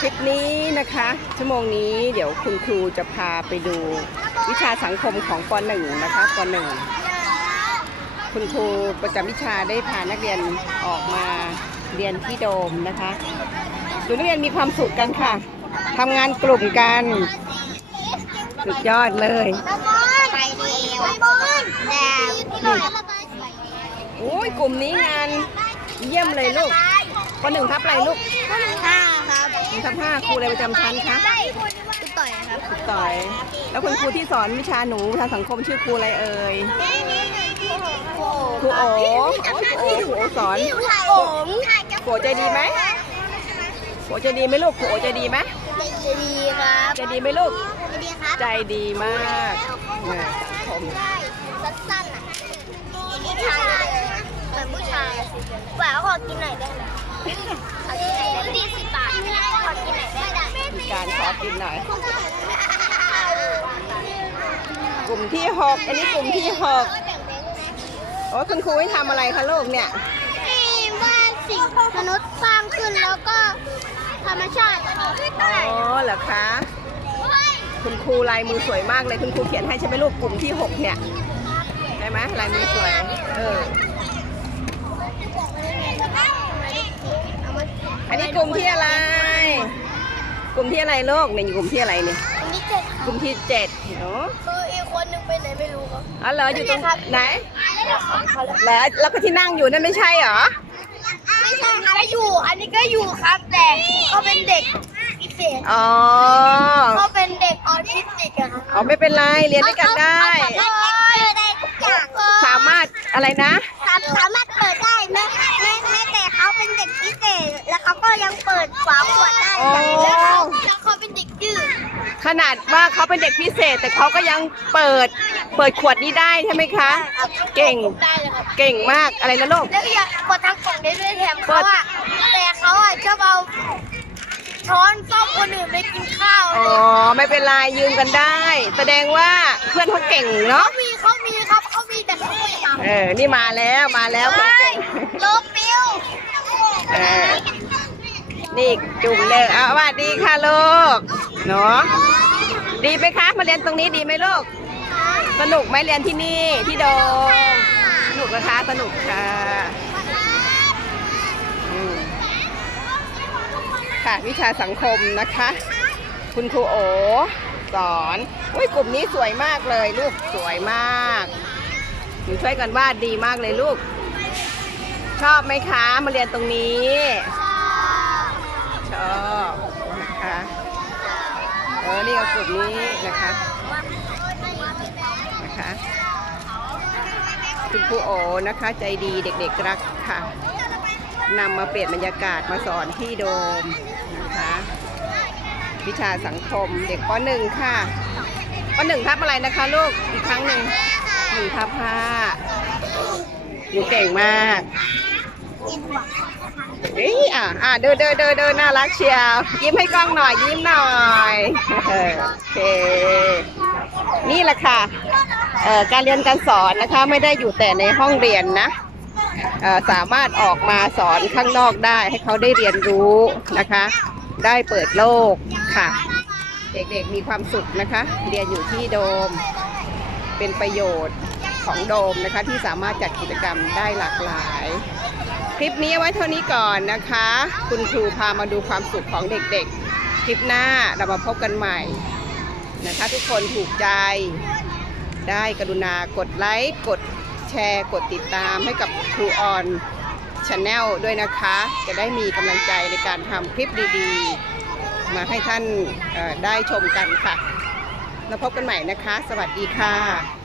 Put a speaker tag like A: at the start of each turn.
A: คลิปนี้นะคะ ชั่วโมงนี้เดี๋ยวคุณครูจะพาไปดูวิชาสังคมของป .1 นะคะป .1 คุณครูประจำวิชาได้พานักเรียนออกมาเรียนที่โดมนะคะดูนักเรียนมีความสุขกันค่ะทำงานกลุ่มกันสุดยอดเลย
B: ไปเร็ว
A: โอ้ยกลุ่มนี้งานเยี่ยมเลยลูกป .1 ทับอะไรลูก
B: ห้า ครับ
A: หนึ่งทับห้าครูอะไรประจำชั้นคะ
B: คุณต่อยครับ
A: ครูต่อย แล้วคุณครูที่สอนวิชาหนูทางสังคมชื่อครูอะไรเอ่ยครูโอ๋โอ้ยครูโอ๋ครูโอ๋สอน
B: ผม
A: ครูโอ๋ใจดีไหมครูโอ๋ใจดีไหมลูกครูโอ๋ใจดีไหม
B: ดีครับ
A: ใจดีไหมลูก
B: ดีครับ
A: ใจดีมากเนี่ยสังคม
B: ใช่สั้นๆอะผู้ชายเหมือนผู้ชายแหววขอกินหน่อยได้ไหม กา
A: รขอกินหน่อยกลุ่มที่หกอันนี้กลุ่มที่หกโอ้ยคุณครูให้ทำอะไรคะลูกเนี่ย
B: ให้ว่าสิ่งมนุษย์สร้างขึ้นแล้วก็ธรรมชาติ
A: อ๋อเหรอคะคุณครูลายมือสวยมากเลยคุณครูเขียนให้ใช่ไหมลูกกลุ่มที่หกเนี่ยใช่ไหมลายมือสวยเอออันนี้กลุ่มที่อะไร กลุ่มที่อะไรลูกเนี่ยอยู่กลุ่มที่อะไรเนี่ย
B: อันนี้เจ็ด
A: กลุ่มที่เจ็ดเนาะ
B: คืออีกคนหนึ่งไปไหนไม่รู้ครับ
A: อ๋อเหรออยู่ตรงไหนเหรอแล้วก็ที่นั่งอยู่นั่นไม่ใช่เหรอ
B: ไม่ใช่ครับก็อยู่ อันนี้ก็อยู่ครับแต่เขาเป็นเด็กพิเศษ
A: อ๋อ
B: เขาเป็นเด็กออทิสติกอะครับ
A: เอาไม่เป็นไรเรียนด้วยกันได้
B: เขาสามารถเปิดได้ทุกอย่าง
A: สามารถอะไรนะ
B: สามสามารถเปิดได้แม้แม้แม้แต่ เขาเป็นเด็กพิเศษ แล้วเขาก็ยังเปิดฝาขวดได้
A: อ๋อ
B: แล้วเขาแล้วเขาเป็นเด็กดื้อ
A: ขนาดว่าเขาเป็นเด็กพิเศษ แต่เขาก็ยังเปิดเปิดขวดนี้ได้ใช่ไหมคะ เก่ง
B: ได้เลยครับ
A: เก่งมากอะไรนะลูก
B: แล้วอยากกดทั้งกล่องได้ด้วยแถมเขาอะแต่เขาอะชอบเอาช้อนซ่อมคนอื่นไปกินข้าว
A: อ๋อไม่เป็นไรยืมกันได้ แสดงว่าเพื่อนเขาเก่ง
B: เขา
A: เนาะ
B: มีเขามีครับเขามีแต่เขาไม่เอา
A: เออนี่มาแล้วมาแล้วคนเก่ง
B: โลปิว
A: เออ นี่จุ่มเลยเอาวัสดีค่ะลูกเนาะดีไหมคะ มาเรียนตรงนี้ดีไหมลูก สนุกไหมเรียนที่นี่ที่โดมสนุกนะคะสนุกค่ะค่ะวิชาสังคมนะคะ คุณครูโอสอนอุ้ยกลุ่มนี้สวยมากเลยลูกสวยมากหนูช่วยกันวาดดีมากเลยลูก ชอบไหมคะ มาเรียนตรงนี้ ชอบนะคะเออนี่ก็กลุ่มนี้นะคะนะคะคุณครูโอนะคะใจดีเด็กๆรักค่ะนำมาเปลี่ยนบรรยากาศมาสอนที่โดมนะคะวิชาสังคมเด็กป .1 ค่ะป .1 ทับอะไรนะคะลูกอีกครั้งหนึ่งหนึ่งทับห้าหนูเก่งมาก เอ้ยอะอะเดินเดินเดินเดินน่ารักเชียว ยิ้มให้กล้องหน่อย ยิ้มหน่อยโอเค นี่แหละค่ะเอ่อการเรียนการสอนนะคะไม่ได้อยู่แต่ในห้องเรียนนะเอ่อสามารถออกมาสอนข้างนอกได้ให้เขาได้เรียนรู้นะคะ ได้เปิดโลกค่ะ เด็กๆมีความสุขนะคะ เรียนอยู่ที่โดม เป็นประโยชน์ของโดมนะคะที่สามารถจัดกิจกรรมได้หลากหลาย คลิปนี้ไว้เท่านี้ก่อนนะคะ คุณครูพามาดูความสุขของเด็กๆ คลิปหน้าเรามาพบกันใหม่นะคะ ทุกคนถูกใจได้กรุณากดไลค์กดแชร์กดติดตามให้กับครูออนชาแนลด้วยนะคะ จะได้มีกำลังใจในการทำคลิปดีๆ มาให้ท่านได้ชมกันค่ะ แล้วพบกันใหม่นะคะ สวัสดีค่ะ